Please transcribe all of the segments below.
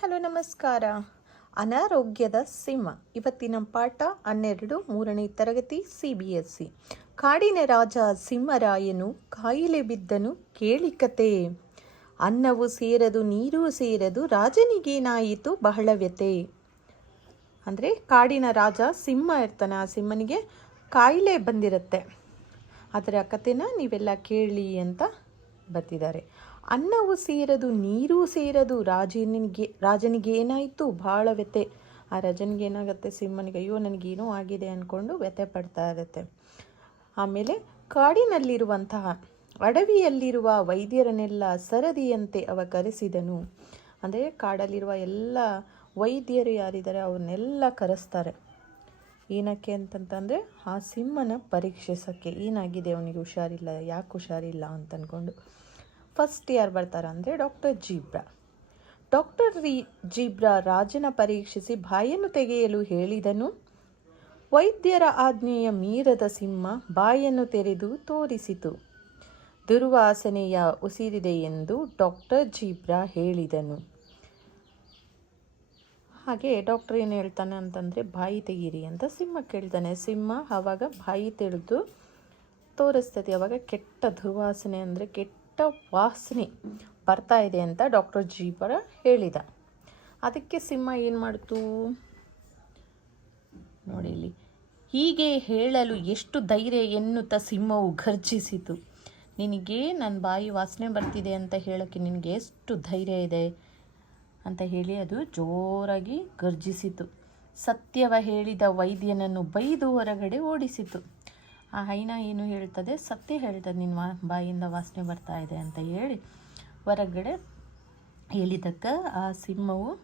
Hello, ನಮಸ್ಕಾರ. ಅನಾರೋಗ್ಯದ ಸಿಂಹ. ಇವತ್ತಿನ ಪಾಠ ಹನ್ನೆರಡು, ಮೂರನೇ ತರಗತಿ ಸಿ ಬಿ ಎಸ್ ಸಿ ಕಾಡಿನ ರಾಜ ಸಿಂಹರಾಯನು ಕಾಯಿಲೆ ಬಿದ್ದನು ಕೇಳಿಕತೆ ಅನ್ನವು ಸೇರದು, ನೀರು ಸೇರದು, ರಾಜನಿಗೇನಾಯಿತು ಬಹಳ ವ್ಯತೆ ಅಂದರೆ ಕಾಡಿನ ರಾಜ ಸಿಂಹ ಇರ್ತಾನೆ ಆ ಸಿಂಹನಿಗೆ ಕಾಯಿಲೆ ಬಂದಿರುತ್ತೆ. ಅದರ ಕಥೆನ ನೀವೆಲ್ಲ ಕೇಳಿ ಅಂತ ಬರ್ತಿದ್ದಾರೆ. ಅನ್ನವು ಸೇರದು, ನೀರೂ ಸೇರದು, ರಾಜನಿಗೆ ರಾಜನಿಗೆ ಏನಾಯಿತು? ಭಾಳ ವ್ಯಥೆ. ಆ ರಾಜನಿಗೆ ಏನಾಗುತ್ತೆ? ಸಿಂಹನಿಗೆ, ಅಯ್ಯೋ, ನನಗೇನೋ ಆಗಿದೆ ಅಂದ್ಕೊಂಡು ವ್ಯಥೆ ಪಡ್ತಾ ಇರುತ್ತೆ. ಆಮೇಲೆ ಕಾಡಿನಲ್ಲಿರುವಂತಹ ಅಡವಿಯಲ್ಲಿರುವ ವೈದ್ಯರನ್ನೆಲ್ಲ ಸರದಿಯಂತೆ ಅವ ಕರೆಸಿದನು. ಅಂದರೆ ಕಾಡಲ್ಲಿರುವ ಎಲ್ಲ ವೈದ್ಯರು ಯಾರಿದ್ದಾರೆ ಅವ್ರನ್ನೆಲ್ಲ ಕರೆಸ್ತಾರೆ. ಏನಕ್ಕೆ ಅಂತಂತಂದರೆ, ಆ ಸಿಂಹನ ಪರೀಕ್ಷಿಸೋಕ್ಕೆ. ಏನಾಗಿದೆ? ಅವನಿಗೆ ಹುಷಾರಿಲ್ಲ. ಯಾಕೆ ಹುಷಾರಿಲ್ಲ ಅಂತ ಅಂದ್ಕೊಂಡು ಫಸ್ಟ್ ಇಯರ್ ಬರ್ತಾರೆ ಅಂದರೆ ಡಾಕ್ಟರ್ ಜೀಬ್ರಾ. ಡಾಕ್ಟರ್ ರಿ ಜೀಬ್ರಾ ರಾಜನ ಪರೀಕ್ಷಿಸಿ ಬಾಯನ್ನು ತೆಗೆಯಲು ಹೇಳಿದನು. ವೈದ್ಯರ ಆಜ್ಞೆಯ ಮೀರದ ಸಿಂಹ ಬಾಯನ್ನು ತೆರೆದು ತೋರಿಸಿತು. ದುರ್ವಾಸನೆಯ ಉಸಿರಿದೆ ಎಂದು ಡಾಕ್ಟರ್ ಜೀಬ್ರಾ ಹೇಳಿದನು. ಹಾಗೆ ಡಾಕ್ಟರ್ ಏನು ಹೇಳ್ತಾನೆ ಅಂತಂದರೆ, ಬಾಯಿ ತೆಗೀರಿ ಅಂತ ಸಿಂಹ ಕೇಳ್ತಾನೆ. ಸಿಂಹ ಆವಾಗ ಬಾಯಿ ತೆಳೆದು ತೋರಿಸ್ತದೆ. ಅವಾಗ ಕೆಟ್ಟ ದುರ್ವಾಸನೆ ಅಂದರೆ ಕೆಟ್ಟ ವಾಸನೆ ಬರ್ತಾ ಇದೆ ಅಂತ ಡಾಕ್ಟರ್ ಜೀಬರ ಹೇಳಿದ. ಅದಕ್ಕೆ ಸಿಂಹ ಏನು ಮಾಡ್ತು? ನೋಡಿ ಇಲ್ಲಿ. ಹೀಗೆ ಹೇಳಲು ಎಷ್ಟು ಧೈರ್ಯ ಎನ್ನುತ್ತಾ ಸಿಂಹವು ಘರ್ಜಿಸಿತು. ನಿನಗೆ ನನ್ನ ಬಾಯಿ ವಾಸನೆ ಬರ್ತಿದೆ ಅಂತ ಹೇಳೋಕ್ಕೆ ನಿನಗೆ ಎಷ್ಟು ಧೈರ್ಯ ಇದೆ? ಅಂತ ಹೇಳಿ ಅದು ಜೋರಾಗಿ ಗರ್ಜಿಸಿತು ಸತ್ಯವ ಹೇಳಿದ ವೈದ್ಯನನ್ನು ಬೈದು ಹೊರಗಡೆ ಓಡಿಸಿತು. ಆ ಹೈನ ಏನು ಹೇಳ್ತದೆ? ಸತ್ಯ ಹೇಳ್ತದೆ. ನಿನ್ನ ಬಾಯಿಂದ ವಾಸನೆ ಬರ್ತಾ ಇದೆ ಅಂತ ಹೇಳಿ ಹೊರಗಡೆ ಹೇಳಿದಕ್ಕೆ ಆ ಸಿಂಹವು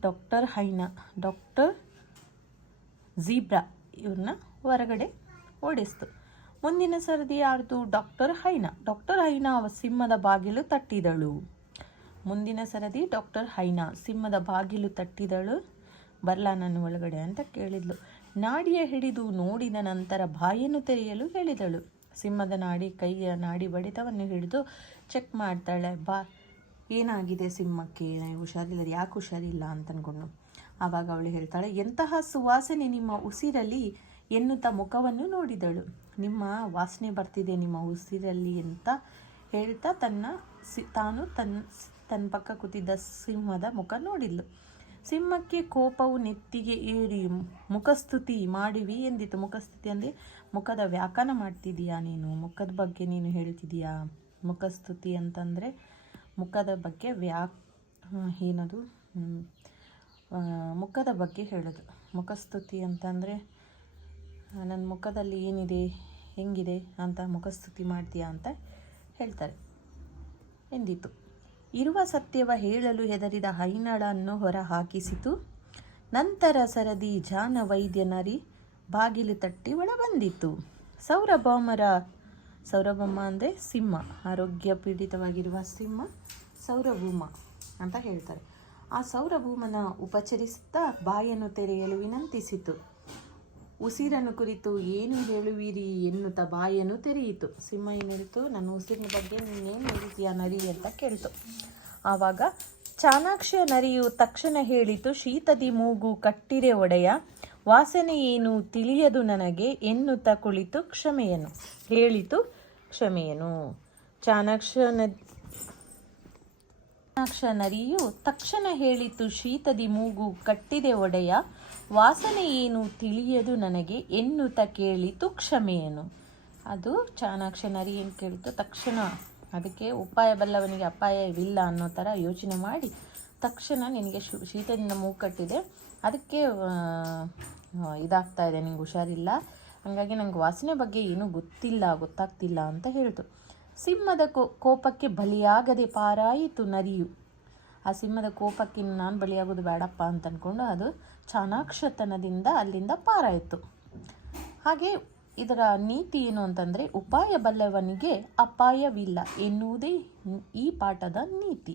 ಡಾಕ್ಟರ್ ಹೈನ, ಡಾಕ್ಟರ್ ಝೀಬ್ರಾ ಇವ್ರನ್ನ ಹೊರಗಡೆ ಓಡಿಸ್ತು. ಮುಂದಿನ ಸರದಿ ಯಾರ್ದು? Doctor hyena. ಡಾಕ್ಟರ್ ಹೈನ ಸಿಂಹದ ಬಾಗಿಲು ತಟ್ಟಿದಳು. ಮುಂದಿನ ಸರದಿ ಡಾಕ್ಟರ್ ಹೈನಾ. ಸಿಂಹದ ಬಾಗಿಲು ತಟ್ಟಿದಳು. ಬರಲ ನನ್ನ ಒಳಗಡೆ ಅಂತ ಕೇಳಿದ್ಲು. ನಾಡಿಯ ಹಿಡಿದು ನೋಡಿದ ನಂತರ ಬಾಯನ್ನು ತೆರೆಯಲು ಹೇಳಿದಳು. ಸಿಂಹದ ನಾಡಿ, ಕೈಯ ನಾಡಿ ಬಡಿತವನ್ನು ಹಿಡಿದು ಚೆಕ್ ಮಾಡ್ತಾಳೆ. ಬಾ, ಏನಾಗಿದೆ ಸಿಂಹಕ್ಕೆ ಹುಷಾರಿಲ್ಲ ಯಾಕೆ ಹುಷಾರಿಲ್ಲ ಅಂತ ಅನ್ಕೊಂಡು ಆವಾಗ ಅವಳು ಹೇಳ್ತಾಳೆ, ಎಂತಹ ಸುವಾಸನೆ ನಿಮ್ಮ ಉಸಿರಲ್ಲಿ ಎನ್ನುತ್ತಾ ಮುಖವನ್ನು ನೋಡಿದಳು. ನಿಮ್ಮ ವಾಸನೆ ಬರ್ತಿದೆ ನಿಮ್ಮ ಉಸಿರಲ್ಲಿ ಅಂತ ಹೇಳ್ತಾ ತನ್ನ ಸಿ, ತಾನು ತನ್ನ ತನ್ನ ಪಕ್ಕ ಕೂತಿದ್ದ ಸಿಂಹದ ಮುಖ ನೋಡಿದ್ಲು. ಸಿಂಹಕ್ಕೆ ಕೋಪವು ನೆತ್ತಿಗೆ ಏರಿ ಮುಖಸ್ತುತಿ ಮಾಡಿವಿ ಎಂದಿತು. ಮುಖಸ್ತುತಿ ಅಂದರೆ ಮುಖದ ವ್ಯಾಖ್ಯಾನ ಮಾಡ್ತಿದೀಯಾ ನೀನು? ಮುಖದ ಬಗ್ಗೆ ನೀನು ಹೇಳ್ತಿದೀಯಾ? ಮುಖಸ್ತುತಿ ಅಂತಂದರೆ ಮುಖದ ಬಗ್ಗೆ ವ್ಯಾ ಏನದು? ಮುಖದ ಬಗ್ಗೆ ಹೇಳೋದು. ಮುಖಸ್ತುತಿ ಅಂತಂದರೆ ನನ್ನ ಮುಖದಲ್ಲಿ ಏನಿದೆ, ಹೆಂಗಿದೆ ಅಂತ ಮುಖಸ್ತುತಿ ಮಾಡ್ತೀಯಾ ಅಂತ ಹೇಳ್ತಾರೆ. ಎಂದಿತು. ಇರುವ ಸತ್ಯವ ಹೇಳಲು ಹೆದರಿದ ಹೈನಳನ್ನು ಹೊರಹಾಕಿಸಿತು. ನಂತರ ಸರದಿ ಜಾನ ವೈದ್ಯನರಿ ಬಾಗಿಲು ತಟ್ಟಿ ಒಳಬಂದಿತು. ಸೌರಭೌಮರ, ಸೌರಭೌಮ ಅಂದರೆ ಸಿಂಹ, ಆರೋಗ್ಯ ಪೀಡಿತವಾಗಿರುವ ಸಿಂಹ, ಸೌರಭೂಮ ಅಂತ ಹೇಳ್ತಾರೆ. ಆ ಸೌರಭೂಮನ ಉಪಚರಿಸುತ್ತಾ ಬಾಯನ್ನು ತೆರೆಯಲು ವಿನಂತಿಸಿತು. ಉಸಿರನ್ನು ಕುರಿತು ಏನು ಹೇಳುವಿರಿ ಎನ್ನುತ್ತಾ ಬಾಯನ್ನು ತೆರೆಯಿತು. ಸಿಂಹ ಏನು ನನ್ನ ಉಸಿರಿನ ಬಗ್ಗೆ ನೀನೇನು ಹೇಳಿದೀಯ ನರಿ ಅಂತ ಕೇಳಿತು. ಆವಾಗ ಚಾಣಾಕ್ಷ ನರಿಯು ತಕ್ಷಣ ಹೇಳಿತು, ಶೀತದಿ ಮೂಗು ಕಟ್ಟಿರೆ ಒಡೆಯ, ವಾಸನೆ ಏನು ತಿಳಿಯದು ನನಗೆ ಎನ್ನುತ್ತಾ ಕುಳಿತು ಕ್ಷಮೆಯನು. ಹೇಳಿತು ಕ್ಷಮೆಯನು. ಚಾಣಾಕ್ಷ ಚಾಣಾಕ್ಷ ನರಿಯು ತಕ್ಷಣ ಹೇಳಿತು, ಶೀತದಿ ಮೂಗು ಕಟ್ಟಿದೆ ಒಡೆಯ ವಾಸನೆ ಏನು ತಿಳಿಯದು ನನಗೆ ಎನ್ನುತ್ತ ಕೇಳಿತು ಕ್ಷಮೆಯನು. ಅದು ಚಾಣಾಕ್ಷನರಿ ಏನು ಕೇಳಿತು? ತಕ್ಷಣ ಅದಕ್ಕೆ ಉಪಾಯ ಬಲ್ಲವನಿಗೆ ಅಪಾಯವಿಲ್ಲ ಅನ್ನೋ ಥರ ಯೋಚನೆ ಮಾಡಿ ತಕ್ಷಣ ನಿನಗೆ ಶು ಶೀತದಿಂದ ಮೂಕಟ್ಟಿದೆ ಕಟ್ಟಿದೆ. ಅದಕ್ಕೆ ಇದಾಗ್ತಾ ಇದೆ, ನಿಂಗೆ ಹುಷಾರಿಲ್ಲ. ಹಾಗಾಗಿ ನಂಗೆ ವಾಸನೆ ಬಗ್ಗೆ ಏನೂ ಗೊತ್ತಿಲ್ಲ, ಗೊತ್ತಾಗ್ತಿಲ್ಲ ಅಂತ ಹೇಳಿತು. ಸಿಂಹದ ಕೋಪಕ್ಕೆ ಬಲಿಯಾಗದೆ ಪಾರಾಯಿತು ನರಿಯು. ಆ ಸಿಂಹದ ಕೋಪಕ್ಕೆ ನಾನು ಬಲಿಯಾಗೋದು ಬೇಡಪ್ಪ ಅಂತ ಅಂದ್ಕೊಂಡು ಅದು ಚಾಣಾಕ್ಷತನದಿಂದ ಅಲ್ಲಿಂದ ಪಾರಾಯಿತು. ಹಾಗೆ ಇದರ ನೀತಿ ಏನು ಅಂತಂದರೆ ಉಪಾಯ ಬಲ್ಲವನಿಗೆ ಅಪಾಯವಿಲ್ಲ ಎನ್ನುವುದೇ ಈ ಪಾಠದ ನೀತಿ.